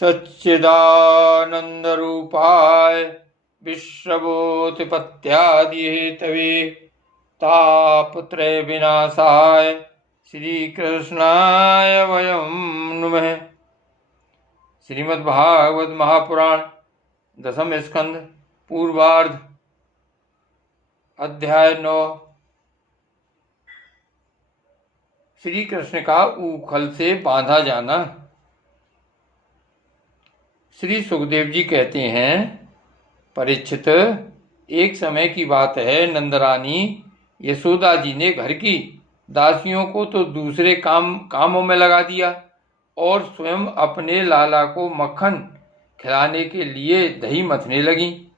सच्चिदानन्दरूपाय विश्वभूतिपत्यादिहेतवे तापत्रय विनाशाय श्रीकृष्णाय वयं नुमः। श्रीमद्भागवत महापुराण दशम स्कंद पूर्वार्ध अध्याय 9। श्री कृष्ण का उखल से बांधा जाना। श्री सुखदेव जी कहते हैं, परीक्षित, एक समय की बात है, नंदरानी यशोदा जी ने घर की दासियों को तो दूसरे कामों में लगा दिया और स्वयं अपने लाला को मक्खन खिलाने के लिए दही मथने लगी।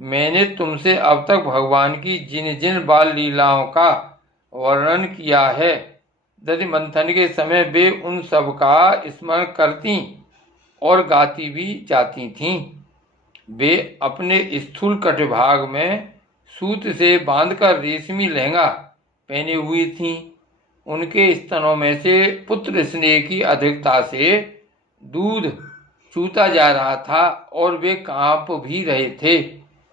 मैंने तुमसे अब तक भगवान की जिन जिन बाल लीलाओं का वर्णन किया है, दधि मंथन के समय वे उन सब का स्मरण करती और गाती भी जाती थीं। वे अपने स्थूल कटिभाग में सूत से बांधकर रेशमी लहंगा पहने हुई थीं। उनके स्तनों में से पुत्र स्नेह की अधिकता से दूध चूता जा रहा था और वे कांप भी रहे थे।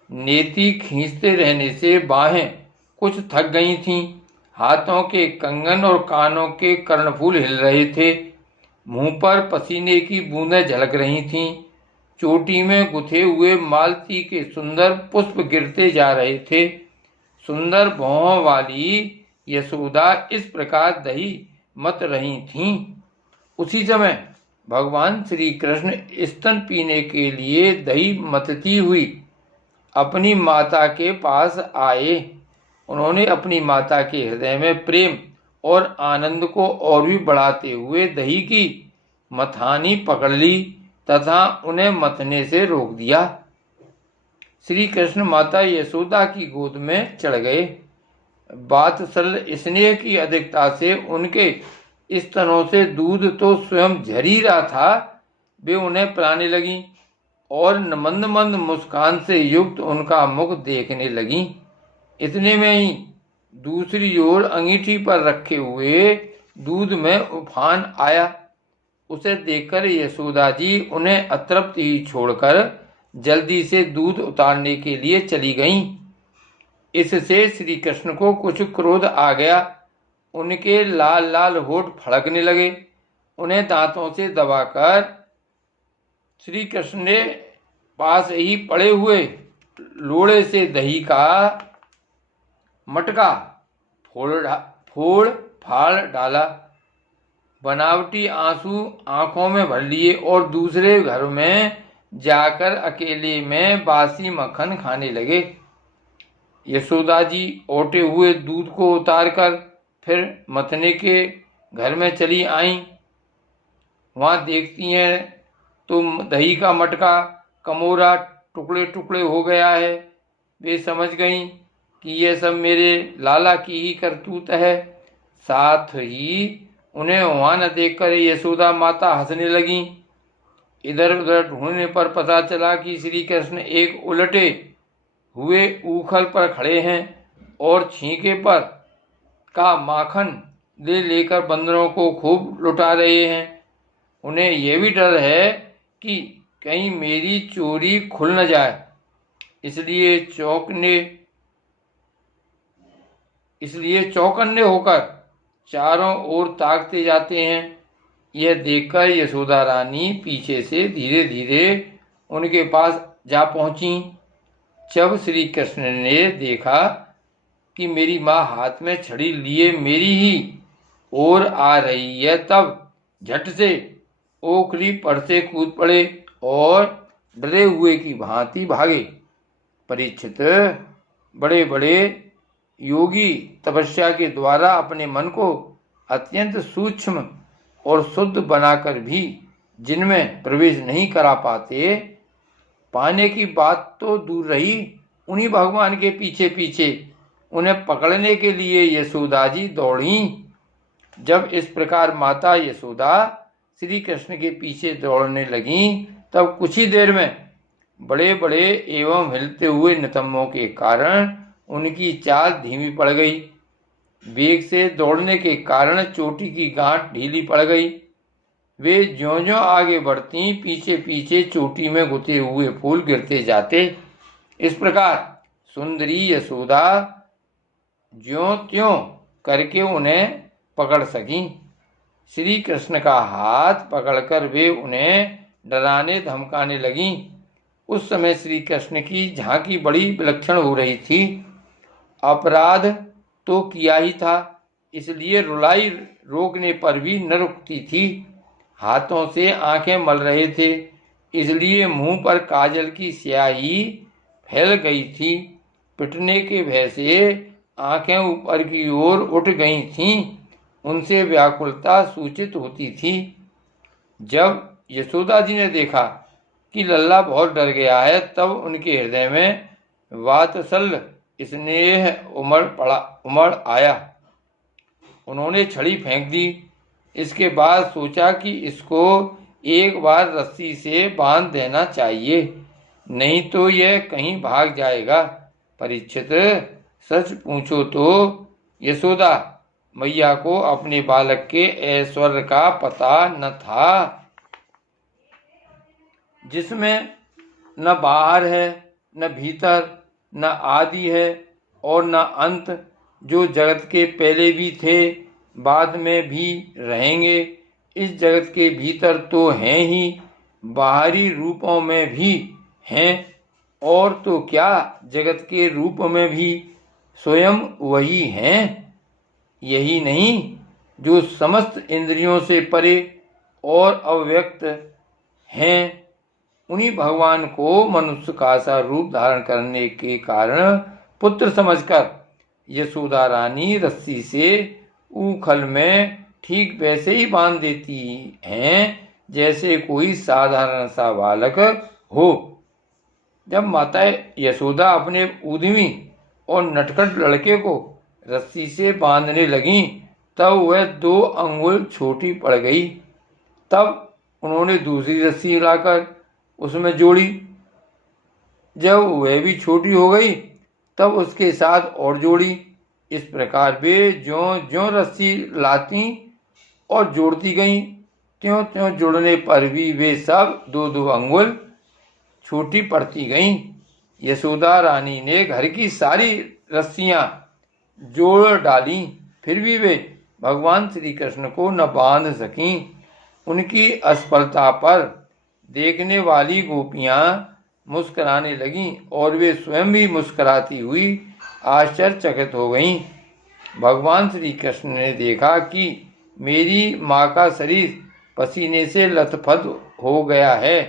नेति खींचते रहने से बाहें कुछ थक गई थीं। हाथों के कंगन और कानों के कर्णफूल हिल रहे थे। मुंह पर पसीने की बूंदें झलक रही थीं। चोटी में गुथे हुए मालती के सुंदर पुष्प गिरते जा रहे थे। सुंदर भौहों वाली यशोदा इस प्रकार दही मत रही थीं। उसी समय भगवान श्री कृष्ण स्तन पीने के लिए दही मतती हुई अपनी माता के पास आए। उन्होंने अपनी माता के हृदय में प्रेम और आनंद को और भी बढ़ाते हुए दही की मथानी पकड़ ली तथा उन्हें मथने से रोक दिया। श्री कृष्ण माता यशोदा की गोद में चढ़ गए। वात्सल्य स्नेह की अधिकता से उनके स्तनों से दूध तो स्वयं झरी रहा था। वे उन्हें पिलाने लगी और मंद मंद मुस्कान से युक्त उनका मुख देखने लगी। इतने में ही दूसरी ओर अंगीठी पर रखे हुए दूध में उफान आया। उसे देखकर यशोदा जी उन्हें अतृप्त ही छोड़कर जल्दी से दूध उतारने के लिए चली गईं। इससे श्री कृष्ण को कुछ क्रोध आ गया। उनके लाल लाल होठ फड़कने लगे। उन्हें दांतों से दबाकर श्री कृष्ण ने पास ही पड़े हुए लोड़े से दही का मटका फोड़ फाड़ डाला। बनावटी आंसू आंखों में भर लिए और दूसरे घर में जाकर अकेले में बासी मक्खन खाने लगे। यशोदा जी ओटे हुए दूध को उतारकर फिर मथने के घर में चली आईं। वहां देखती हैं तो दही का मटका कमोरा टुकड़े टुकड़े हो गया है। वे समझ गईं कि यह सब मेरे लाला की ही करतूत है। साथ ही उन्हें वहां न देखकर यशोदा माता हंसने लगीं। इधर उधर ढूंढने पर पता चला कि श्री कृष्ण एक उलटे हुए उखल पर खड़े हैं और छींके पर का माखन ले लेकर बंदरों को खूब लुटा रहे हैं। उन्हें यह भी डर है कि कहीं मेरी चोरी खुल न जाए, इसलिए चौकन्ने होकर चारों ओर ताकते जाते हैं। यह देखकर यशोदा रानी पीछे से धीरे धीरे उनके पास जा पहुंची। जब श्री कृष्ण ने देखा कि मेरी माँ हाथ में छड़ी लिए मेरी ही ओर आ रही है, तब झट से ओखली पर से कूद पड़े और डरे हुए की भांति भागे। परीक्षित, बड़े बड़े योगी तपस्या के द्वारा अपने मन को अत्यंत सूक्ष्म और शुद्ध बनाकर भी जिनमें प्रवेश नहीं करा पाने की बात तो दूर रही, उन्हीं भगवान के पीछे पीछे उन्हें पकड़ने के लिए यशोदा जी दौड़ी। जब इस प्रकार माता यशोदा श्री कृष्ण के पीछे दौड़ने लगीं, तब कुछ ही देर में बड़े बड़े एवं हिलते हुए नितंबों के कारण उनकी चाल धीमी पड़ गई। वेग से दौड़ने के कारण चोटी की गांठ ढीली पड़ गई। वे ज्यों ज्यों आगे बढ़ती पीछे पीछे चोटी में गुथे हुए फूल गिरते जाते। इस प्रकार सुंदरी यशोदा ज्यों त्यों करके उन्हें पकड़ सकी। श्री कृष्ण का हाथ पकड़कर वे उन्हें डराने धमकाने लगीं। उस समय श्री कृष्ण की झांकी बड़ी विलक्षण हो रही थी। अपराध तो किया ही था, इसलिए रुलाई रोकने पर भी न रुकती थी। हाथों से आंखें मल रहे थे, इसलिए मुंह पर काजल की स्याही फैल गई थी। पिटने के भय से आंखें ऊपर की ओर उठ गई थीं। उनसे व्याकुलता सूचित होती थी। जब यशोदा जी ने देखा कि लल्ला बहुत डर गया है, तब उनके हृदय में वात्सल्य स्नेह उमड़ आया। उन्होंने छड़ी फेंक दी। इसके बाद सोचा कि इसको एक बार रस्सी से बांध देना चाहिए, नहीं तो यह कहीं भाग जाएगा। परीक्षित, सच पूछो तो यशोदा मैया को अपने बालक के ऐश्वर्य का पता न था, जिसमें न बाहर है न भीतर, न आदि है और न अंत, जो जगत के पहले भी थे बाद में भी रहेंगे। इस जगत के भीतर तो हैं ही, बाहरी रूपों में भी हैं, और तो क्या जगत के रूप में भी स्वयं वही हैं। यही नहीं, जो समस्त इंद्रियों से परे और अव्यक्त हैं, उन्हीं भगवान को मनुष्य का सा रूप धारण करने के कारण पुत्र समझकर यशोदा रानी रस्सी से ऊखल में ठीक वैसे ही बांध देती हैं जैसे कोई साधारण सा बालक हो। जब माता यशोदा अपने उद्यमी और नटखट लड़के को रस्सी से बांधने लगीं, तब वह 2 अंगुल छोटी पड़ गई। तब उन्होंने दूसरी रस्सी लाकर उसमें जोड़ी। जब वह भी छोटी हो गई, तब उसके साथ और जोड़ी। इस प्रकार वे ज्यों ज्यों रस्सी लाती और जोड़ती गईं, त्यों त्यों जुड़ने पर भी वे सब 2-2 अंगुल छोटी पड़ती गईं। यशोदा रानी ने घर की सारी रस्सियां जोड़ डाली, फिर भी वे भगवान श्री कृष्ण को न बांध सकीं। उनकी असफलता पर देखने वाली गोपियां मुस्कुराने लगीं और वे स्वयं भी मुस्कुराती हुई आश्चर्यचकित हो गईं। भगवान श्री कृष्ण ने देखा कि मेरी माँ का शरीर पसीने से लथपथ हो गया है,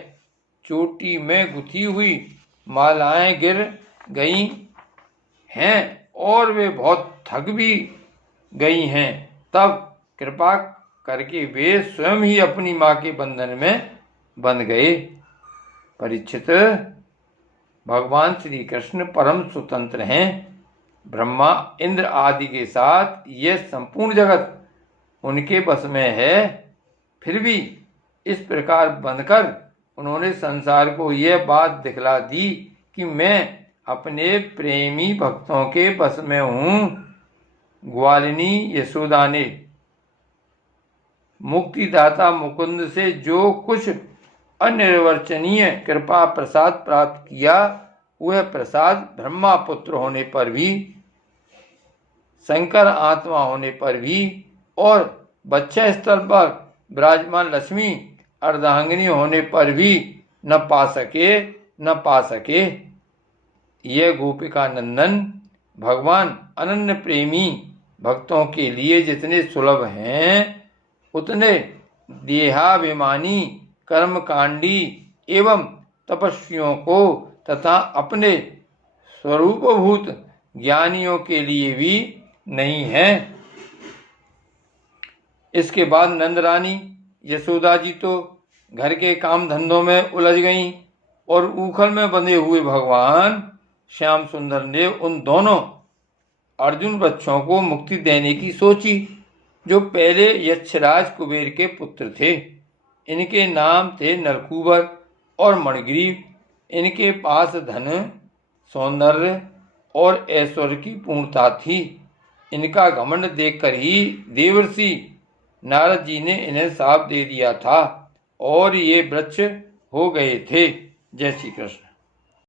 चोटी में गुथी हुई मालाएं गिर गई हैं और वे बहुत थक भी गई हैं। तब कृपा करके वे स्वयं ही अपनी माँ के बंधन में बंध गए। परीक्षित, भगवान श्री कृष्ण परम स्वतंत्र हैं। ब्रह्मा इंद्र आदि के साथ यह संपूर्ण जगत उनके बस में है। फिर भी इस प्रकार बंधकर उन्होंने संसार को यह बात दिखला दी कि मैं अपने प्रेमी भक्तों के बस में हूँ। ग्वालिनी यशोदा ने मुक्तिदाता मुकुंद से जो कुछ अनिर्वचनीय कृपा प्रसाद प्राप्त किया, वह प्रसाद ब्रह्मा पुत्र होने पर भी, शंकर आत्मा होने पर भी और बच्चा स्थल पर विराजमान लक्ष्मी अर्धांगिनी होने पर भी न पा सके। यह गोपिका नंदन भगवान अनन्य प्रेमी भक्तों के लिए जितने सुलभ हैं, उतने देहाभिमानी कर्मकांडी एवं तपस्वियों को तथा अपने स्वरूपभूत ज्ञानियों के लिए भी नहीं है। इसके बाद नंद रानी यशोदा जी तो घर के काम धंधों में उलझ गईं और ऊखल में बंधे हुए भगवान श्याम सुंदर ने उन दोनों अर्जुन बच्चों को मुक्ति देने की सोची, जो पहले यक्षराज कुबेर के पुत्र थे। इनके नाम थे नरकुबर और मणिग्रीव। इनके पास धन, सौंदर्य और ऐश्वर्य की पूर्णता थी। इनका घमंड देखकर ही देवर्षि नारद जी ने इन्हें साप दे दिया था और ये वृक्ष हो गए थे। जय श्री कृष्ण।